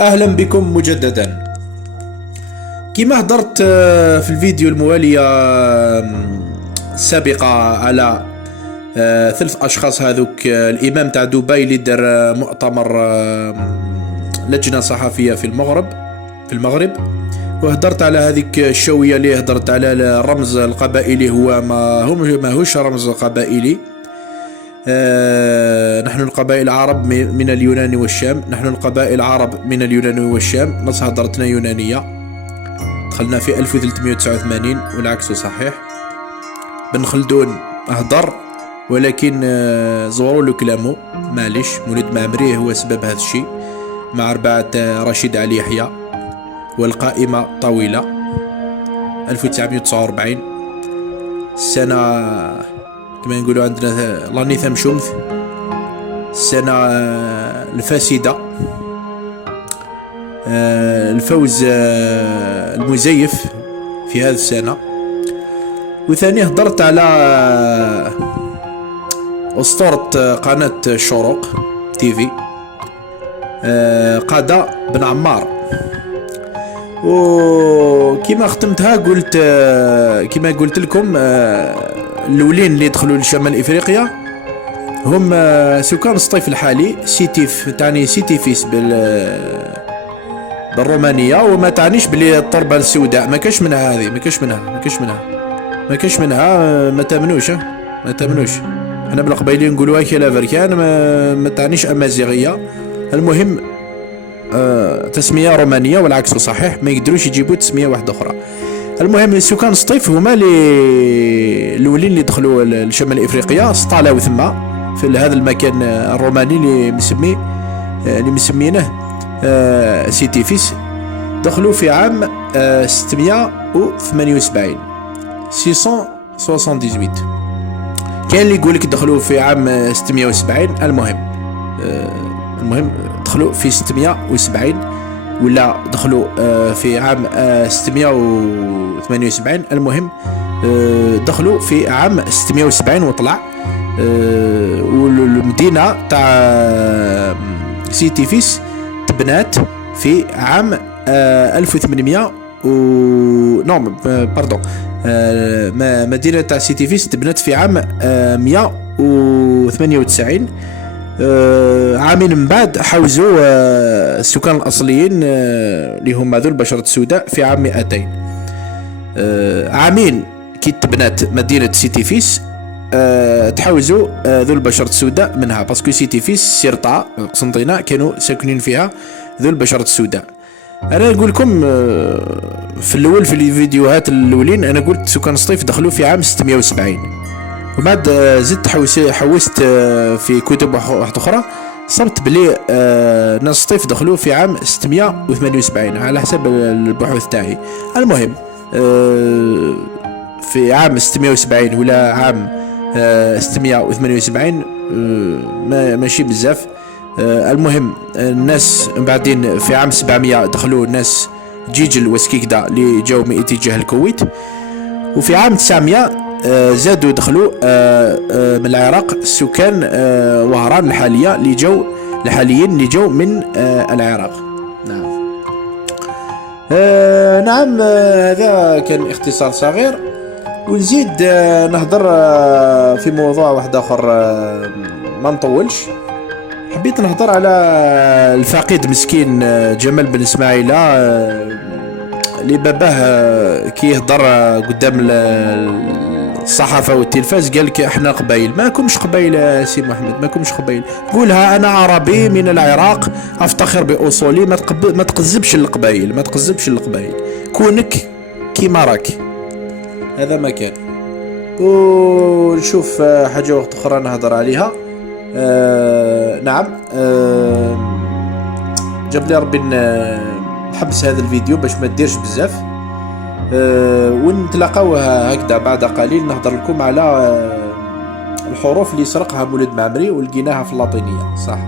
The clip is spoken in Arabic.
أهلا بكم مجددا. كما هدرت في الفيديو الموالية السابقة على ثلاث أشخاص هذوك، الإمام تاع دبي اللي دار مؤتمر لجنة صحفية في المغرب، وهدرت على هذيك الشوية اللي هدرت على الرمز القبائلي. هو ماهوش رمز قبائلي. نحن القبائل العرب من اليونان والشام، نحن القبائل العرب من اليونان والشام، نص هضرتنا يونانية، دخلنا في 1389 والعكس صحيح. بن خلدون هدر ولكن زوروا له كلامه، معليش. مولد معمري هو سبب هذا الشيء، مع ربعة رشيد علي يحيى، والقائمة طويلة. 1949 السنة كما نقولوا عندنا لاني ثم شمث، السنة الفاسدة، الفوز المزيف في هذه السنة. وثاني هضرت على أسطورة قناة الشروق تيفي، قادة بن عمار. وكما ختمتها كما قلت لكم، الاولين اللي دخلوا لشمال افريقيا هم سكان السطيف الحالي، سيتيف تعني سيتيفيس بالرومانيه، وما تعنيش بلي التربه السوداء، ما كاش منها هذه، ما تامنوش. احنا بالقبائليين نقولوا هاي لا فركان، ما تعنيش امازيغيه. المهم تسميه رومانيه والعكس صحيح، ما يقدروش يجيبوا تسميه واحده اخرى. المهم سكان السطيف هما الاولين اللي دخلوا لشمال افريقيا، سطالوا ثم في هذا المكان الروماني اللي مسمينه سيتيفيس. دخلوا في عام 678 678. كاين اللي يقول لك دخلوا في عام 670. المهم دخلوا في 670 ولا دخلوا في عام 678. المهم دخلوا في عام 670 وطلع. والمدينة تاع سيتيفيس تبنات في عام 1800 مدينة تاع سيتيفيس تبنات في عام 198. عامين من بعد حوزوا السكان الأصليين اللي هم ذو البشرة السوداء في عام 200. عامين كي تبنات مدينة سيتيفيس تحوزوا ذو البشرة السوداء منها، باسكو سيتيفيس سيرطا قسنطينة كانوا ساكنين فيها ذو البشرة السوداء. انا نقول لكم في الاول في الفيديوهات الاولين انا قلت سكان السطيف دخلوا في عام 670، وبعد زدت حوست في كتب واحدة أخرى، صبت بلي ناس السطيف دخلوا في عام 678 على حسب البحوث تاعي. المهم في عام 670 ولا عام 678 ماشي بزاف. المهم الناس بعدين في عام 700 دخلوا ناس جيجل وسكيكدا اللي جاوا من اتجاه الكويت، وفي عام 900 زادوا دخلوا من العراق السكان وهران الحالية اللي جو من العراق. نعم هذا كان اختصار صغير، ونزيد نهضر في موضوع واحد اخر ما نطولش. حبيت نهضر على الفقيد مسكين جمال بن اسماعيلة، اللي باباه كي يهضر قدام الصحافة والتلفاز قال لك احنا قبائل. ما كمش قبائل سي محمد، ما كمش قبائل. قولها انا عربي من العراق افتخر باصولي، ما تقزبش القبائل، كونك كيما راك، هذا ما كان. ونشوف حاجة وقت اخرى نهضر عليها. نعم جاب لي ربي نحبس هذا الفيديو باش ما ديرش بزاف، ونتلاقاو هكذا بعد قليل نهضر لكم على الحروف اللي سرقها مولد معمري ولقيناها في اللاتينية صح.